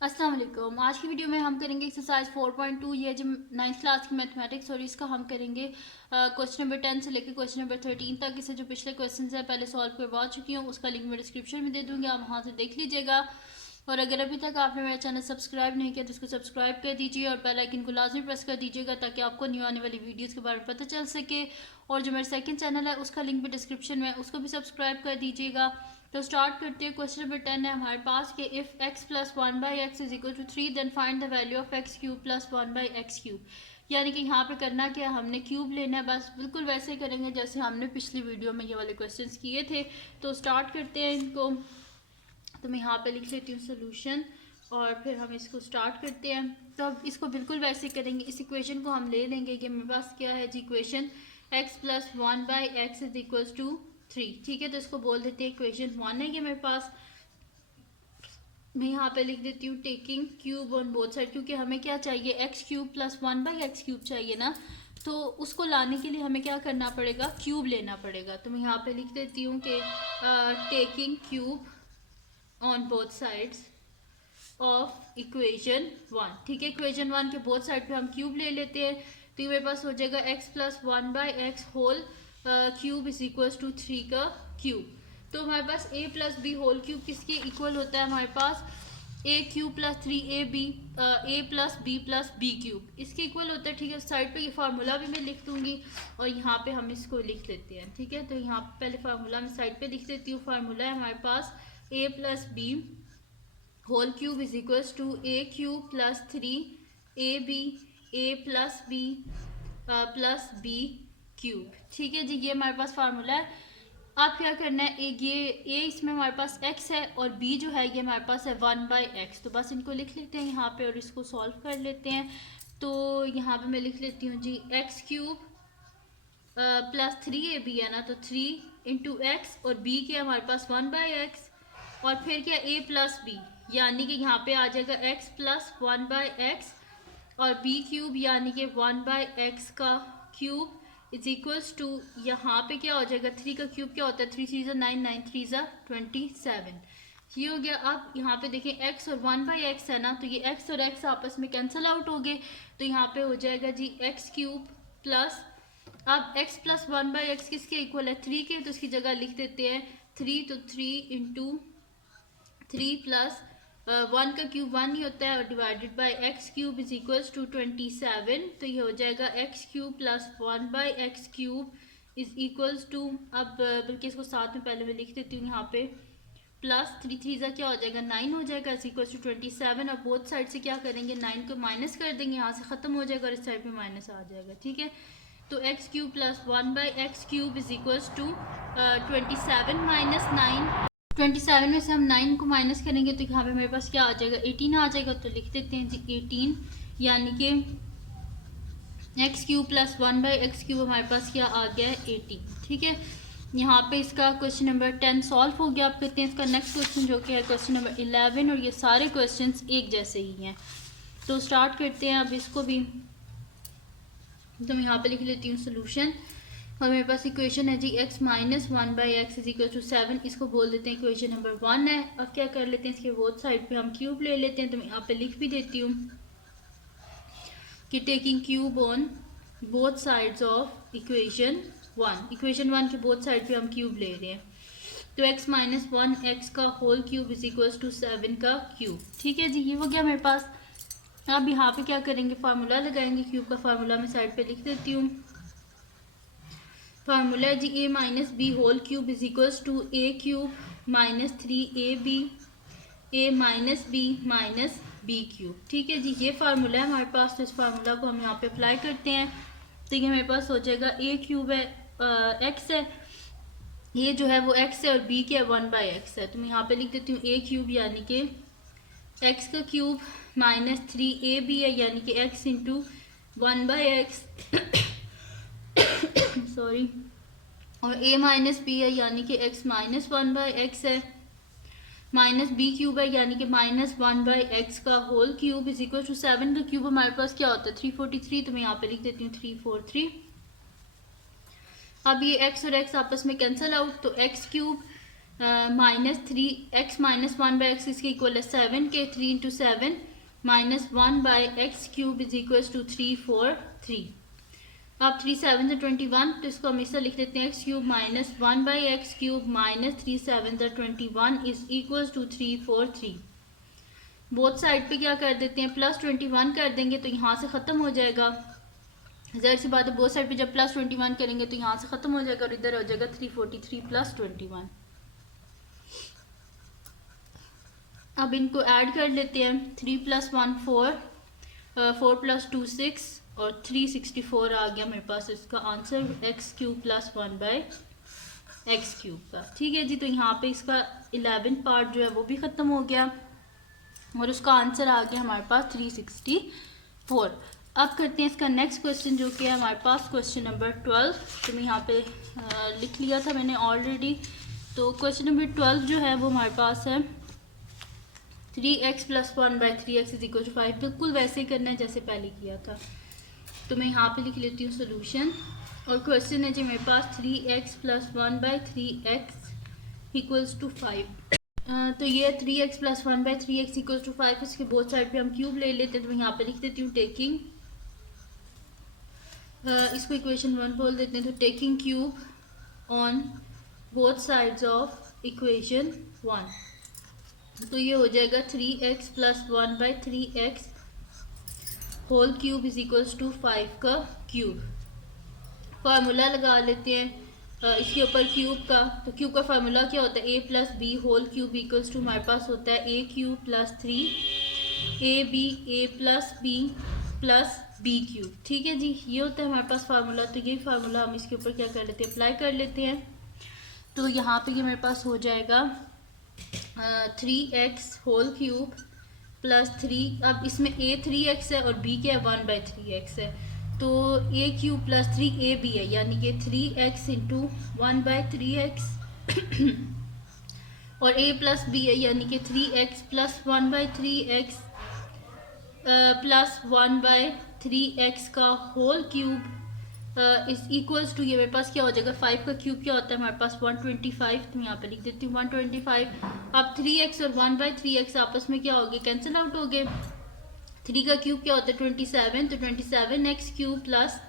अस्सलाम वालेकुम। आज की वीडियो में हम करेंगे एक्सरसाइज 4.2। ये जो 9th क्लास की मैथमेटिक्स और इसका हम करेंगे क्वेश्चन नंबर 10 से लेकर क्वेश्चन नंबर 13 तक। इसे जो पिछले क्वेश्चन है पहले सॉल्व करवा चुकी हूँ, उसका लिंक मैं डिस्क्रिप्शन में दे दूँगी, आप वहाँ से देख लीजिएगा। और अगर अभी तक आपने मेरा चैनल सब्सक्राइब नहीं किया तो इसको सब्सक्राइब कर दीजिए और बेल आइकन को लाजमी प्रेस कर दीजिएगा ताकि आपको न्यू आने वाली वीडियोस के बारे में पता चल सके। और जो मेरा सेकंड चैनल है उसका लिंक भी डिस्क्रिप्शन में, उसको भी सब्सक्राइब कर दीजिएगा। तो स्टार्ट करते हैं। क्वेश्चन नंबर 10 है हमारे पास कि if x plus 1/x is equal to 3 then find the value of x cube plus 1/x cube. यानी कि यहाँ पे करना क्या, हमने क्यूब लेना है, बस बिल्कुल वैसे ही करेंगे जैसे हमने पिछली वीडियो में ये वाले क्वेश्चंस किए थे। तो स्टार्ट करते हैं इनको। तो मैं यहाँ पे लिख लेती हूँ सोल्यूशन और फिर हम इसको स्टार्ट करते हैं। तो अब इसको बिल्कुल वैसे करेंगे। इस इक्वेशन को हम ले लेंगे कि मेरे पास क्या है जी, equation x plus 1/x is equal to 3। ठीक है, तो इसको बोल देते हैं इक्वेशन 1 है कि मेरे पास। मैं यहाँ पे लिख देती हूँ taking cube on both side, क्योंकि हमें क्या चाहिए, x cube plus 1/x cube चाहिए ना। तो उसको लाने के लिए हमें क्या करना पड़ेगा, क्यूब लेना पड़ेगा। तो मैं यहाँ पे लिख देती हूँ कि taking cube on both sides of equation 1। ठीक है, इक्वेशन 1 के बोथ साइड पे हम क्यूब ले लेते हैं। तो ये मेरे पास हो जाएगा x plus 1/x whole cube is equal to 3 का क्यूब। तो हमारे पास a plus b whole cube किसके इक्वल होता है, हमारे पास a cube plus 3ab a plus b plus b cube, इसके इक्वल होता है। ठीक है, साइड पे ये फार्मूला भी मैं लिख दूंगी और यहाँ पे हम इसको लिख लेते हैं। ठीक है, तो यहाँ पे पहले फार्मूला मैं साइड पे लिख देती हूँ। फार्मूला है हमारे पास a plus b whole cube is equals to a cube plus 3ab a plus b plus b cube. ठीक है जी, ये हमारे पास फार्मूला है। अब क्या करना है, ये ए इसमें हमारे पास x है और b जो है ये हमारे पास है 1/x। तो बस इनको लिख लेते हैं यहाँ पे और इसको सॉल्व कर लेते हैं। तो यहाँ पे मैं लिख लेती हूँ जी x क्यूब प्लस 3ab है ना, तो 3 इंटू एक्स और b के हमारे पास 1/x और फिर क्या a प्लस बी, यानी कि यहाँ पे आ जाएगा x प्लस 1/x और b क्यूब यानी कि 1/x का क्यूब इज इक्वल्स टू, यहाँ पे क्या हो जाएगा, 3 का क्यूब क्या होता है, 3 3 9 9 3 27। ये हो गया। अब यहाँ पे देखें x और 1/x है ना, तो ये x और x आपस में कैंसिल आउट हो गए। तो यहाँ पे हो जाएगा जी x क्यूब प्लस, अब x प्लस 1/x किसके इक्वल है, 3 के, तो इसकी जगह लिख देते हैं 3। तो 3 इंटू 3 प्लस 1 का क्यूब 1 ही होता है और divided by x cube is equals to 27। तो ये हो जाएगा x cube plus 1/x cube is equals to, अब बल्कि इसको साथ में पहले मैं लिख देती हूँ यहाँ पे, प्लस 3 3 का क्या हो जाएगा 9 हो जाएगा इज इक्वल्स टू 27। अब बोथ साइड से क्या करेंगे, 9 को माइनस कर देंगे, यहाँ से ख़त्म हो जाएगा और इस साइड में माइनस आ जाएगा। ठीक है, तो x cube plus 1/x cube is equals to 27 minus 9। 27 में से हम 9 को माइनस करेंगे तो यहाँ पे मेरे पास क्या आ जाएगा, 18 आ जाएगा। तो लिख देते हैं जी 18, यानी कि x cube plus 1/x cube हमारे पास क्या आ गया है 18। ठीक है, यहाँ पे इसका क्वेश्चन नंबर 10 सॉल्व हो गया। आप करते हैं इसका नेक्स्ट क्वेश्चन जो कि है क्वेश्चन नंबर 11 और ये सारे क्वेश्चन एक जैसे ही हैं। तो स्टार्ट करते हैं अब इसको भी। तो मैं यहाँ पे लिख लेती हूँ सोल्यूशन और मेरे पास इक्वेशन है जी x minus 1/x is equal to 7। इसको बोल देते हैं इक्वेशन नंबर 1 है। अब क्या कर लेते हैं, इसके बोथ साइड पे हम क्यूब ले लेते हैं। तो मैं यहाँ पे लिख भी देती हूँ कि taking cube on both sides of equation 1। Equation 1 के बोथ साइड पे हम क्यूब ले रहे हैं। तो x माइनस 1x का whole cube is equal to 7 का क्यूब। ठीक है जी, ये हो गया मेरे पास। अब यहाँ पे क्या करेंगे, फार्मूला लगाएंगे। क्यूब का फार्मूला मैं साइड पे लिख देती हूँ। फार्मूला है जी a minus b whole cube is equals to a cube minus 3ab a minus b cube. ठीक है जी, ये फार्मूला है हमारे पास। तो इस फार्मूला को हम यहाँ पे अप्लाई करते हैं। तो ये मेरे पास हो जाएगा a क्यूब है x है, ये जो है वो x है और b क्या है 1/x है। तो मैं यहाँ पे लिख देती हूँ a क्यूब यानी कि x का क्यूब माइनस 3ab है यानी कि x इंटू 1/x सॉरी, और a माइनस बी है यानी कि x माइनस 1/x है, माइनस बी क्यूब है यानी कि माइनस 1/x का whole cube is equal to 7 का क्यूब हमारे पास क्या होता है 343। तो मैं यहाँ पे लिख देती हूँ 343। अब ये x और x आपस में कैंसिल आउट, तो x cube minus 3x minus 1/x इसके इक्वल है 7 के 3 into 7 minus 1/x cube is equal to 3 4 3। अब 3 7 से 21, तो इसको हम इस तरह लिख देते हैं x cube minus 1/x cube minus 3 7 से 21 is equal to 3 4 3। Both side पे क्या कर देते हैं, प्लस 21 कर देंगे तो यहाँ से ख़त्म हो जाएगा। ज़ाहिर सी बात है, बोथ साइड पे जब प्लस 21 करेंगे तो यहाँ से ख़त्म हो जाएगा और इधर हो जाएगा 343 प्लस 21। अब इनको ऐड कर लेते हैं, 3 + 1 4, 4 + 2 6 और 364 आ गया मेरे पास इसका answer x cube plus 1/x cube का। ठीक है जी, तो यहाँ पे इसका 11 पार्ट जो है वो भी ख़त्म हो गया और उसका आंसर आ गया हमारे पास 364। अब करते हैं इसका नेक्स्ट क्वेश्चन जो कि है हमारे पास क्वेश्चन नंबर 12। तो मैं यहाँ पे लिख लिया था मैंने ऑलरेडी। तो क्वेश्चन नंबर 12 जो है वो हमारे पास है 3x + 1/3x = 5। बिल्कुल वैसे ही करना है जैसे पहले किया था। तो मैं यहाँ पे लिख लेती हूँ सोल्यूशन और क्वेश्चन है जी मेरे पास 3x + 1/3x = 5। तो ये 3x + 1/3x = 5, इसके बोथ साइड पे हम क्यूब ले लेते हैं। तो मैं यहाँ पे लिख देती हूँ टेकिंग, इसको इक्वेशन 1 बोल देते हैं। तो taking cube on both sides of equation 1, तो ये हो जाएगा 3x + 1/3x whole cube is equals to 5 का क्यूब। फार्मूला लगा लेते हैं इसके ऊपर क्यूब का। तो क्यूब का फार्मूला क्या होता है, a + b whole cube equals to हमारे पास होता है a³ + 3ab a + b + b³। ठीक है जी, ये होता है हमारे पास फार्मूला। तो ये फार्मूला हम इसके ऊपर क्या कर लेते हैं, अप्लाई कर लेते हैं। तो यहाँ पे ये मेरे पास हो जाएगा 3x होल क्यूब प्लस 3। अब इसमें a 3x है और b क्या है 1/3x है। तो a³ + 3ab है, यानी कि 3x × 1/3x और a + b है, यानी कि 3x + 1/3x प्लस 1/3x का whole cube is equals to, ये मेरे पास क्या हो जाएगा, 5 का क्यूब क्या होता है हमारे पास 125। तो मैं यहाँ पे लिख देती हूँ 125। अब 3x और 1/3x आपस में क्या हो गए, कैंसिल आउट हो गए। 3 का क्यूब क्या होता है 27, तो 27x³ प्लस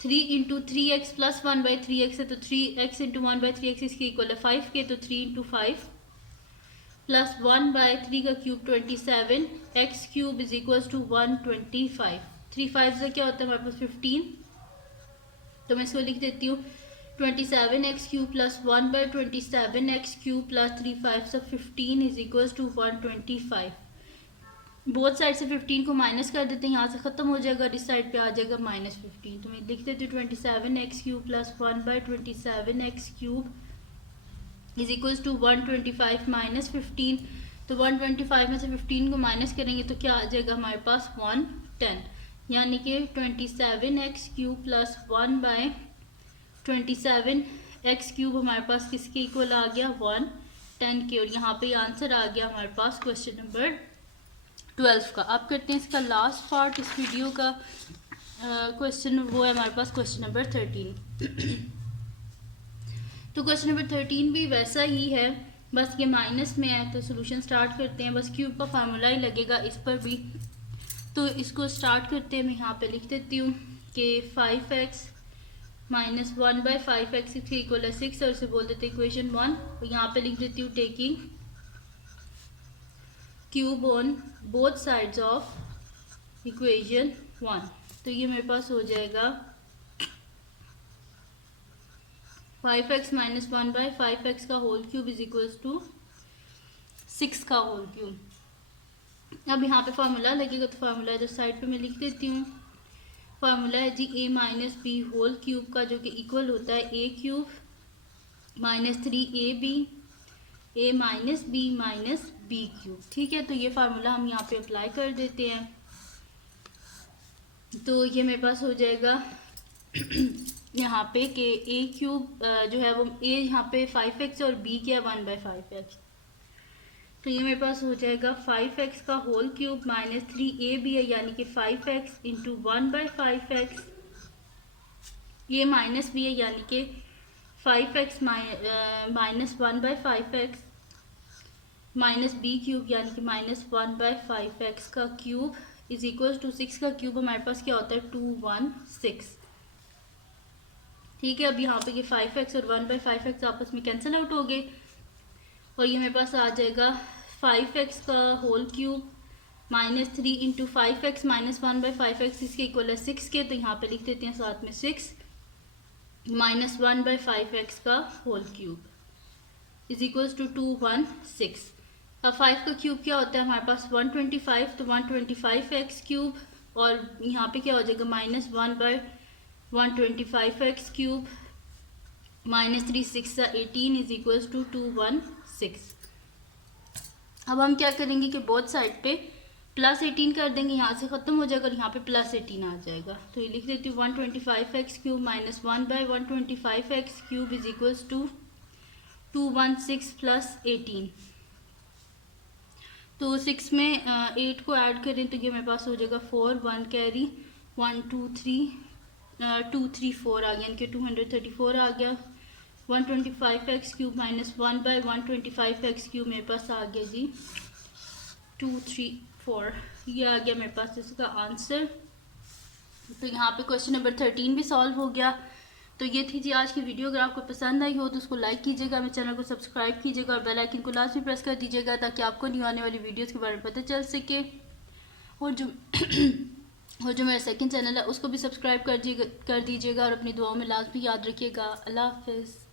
3 × 3x + 1/3x है, तो 3x × 1/3x इसके इक्वल है 5 के, तो 3 × 5 प्लस 1/3 का cube 27 x³ is equals to 125। 3 5 से क्या होता है हमारे पास 15। तो मैं इसको लिख देती हूँ 27x³ प्लस 1/27x³ प्लस 3 5 से 15 is equals to 125। Both side से 15 को माइनस कर देते हैं, यहाँ से ख़त्म हो जाएगा और इस साइड पे आ जाएगा -15। तो मैं लिख देती हूँ 27x³ plus 1/27x³ is equals to 125 - 15। तो 125 में से 15 को माइनस करेंगे तो क्या आ जाएगा हमारे पास 110, यानी कि 27x³ प्लस 1/27x³ हमारे पास किसके इक्वल आ गया 110 के। और यहाँ पे आंसर आ गया हमारे पास क्वेश्चन नंबर 12 का। अब करते हैं इसका लास्ट पार्ट इस वीडियो का क्वेश्चन, वो है हमारे पास क्वेश्चन नंबर 13। तो क्वेश्चन नंबर 13 भी वैसा ही है, बस ये माइनस में है। तो सोल्यूशन स्टार्ट करते हैं, बस क्यूब का फार्मूला ही लगेगा इस पर भी। तो इसको स्टार्ट करते हैं, मैं यहाँ पे लिख देती हूँ कि 5x - 1/5x = 6 और इसे बोल देते हैं इक्वेशन 1। तो यहाँ पे लिख देती हूँ taking cube on both sides of equation 1। तो ये मेरे पास हो जाएगा 5x - 1/5x का whole cube is equals to 6 का होल क्यूब। अब यहाँ पे फार्मूला लगेगा, तो फार्मूला इधर साइड पे मैं लिख देती हूँ। फार्मूला है जी a - b होल क्यूब का, जो कि इक्वल होता है a³ - 3ab a - b - b³। ठीक है, तो ये फार्मूला हम यहाँ पे अप्लाई कर देते हैं। तो ये मेरे पास हो जाएगा यहाँ पे कि a³ जो है वो a यहाँ पे 5x और b क्या है 1/5x। तो ये मेरे पास हो जाएगा 5x का होल क्यूब माइनस 3ab है, यानी कि 5x × 1/5x। ये माइनस b है, यानी कि 5x minus 1/5x minus b cube यानी कि -1/5x का क्यूब इज इक्वल टू 6 का क्यूब हमारे पास क्या होता है 216। ठीक है, अब यहाँ पे ये 5x और 1/5x आपस में कैंसिल आउट हो गए और ये मेरे पास आ जाएगा 5x का whole cube -3 into 5x minus 1/5x इसके इक्वल है 6 के, तो यहाँ पे लिख देते हैं साथ में 6 माइनस 1/5x का whole cube is equal to 216। अब 5 का क्यूब क्या होता है हमारे पास 125, तो 125x क्यूब और यहाँ पे क्या हो जाएगा -1/125x cube -3 6 18 is equal to 216। अब हम क्या करेंगे कि बोथ साइड पे +18 कर देंगे, यहाँ से ख़त्म हो जाएगा और यहाँ पे +18 आ जाएगा, तो ये लिख देती हूँ 125x cube minus 1/125x cube is equals to 216 + 18। तो 6 में 8 को ऐड करें तो ये मेरे पास हो जाएगा 4 1 कैरी 1 2 3 2 3 4 आ गया, यानी कि 234 आ गया। 125x cube minus 1/125x cube मेरे पास आ गया जी 234, ये आ गया मेरे पास इसका आंसर। तो यहाँ पे क्वेश्चन नंबर 13 भी सॉल्व हो गया। तो ये थी जी आज की वीडियो। अगर आपको पसंद आई हो तो उसको लाइक कीजिएगा, मेरे चैनल को सब्सक्राइब कीजिएगा और बेल आइकन को लाजमी प्रेस कर दीजिएगा ताकि आपको न्यू आने वाली वीडियोस के बारे में पता चल सके। और जो मेरा सेकंड चैनल है उसको भी सब्सक्राइब कर दीजिएगा और अपनी दुआओं में लाजमी याद रखिएगा। अल्लाह हाफिज़।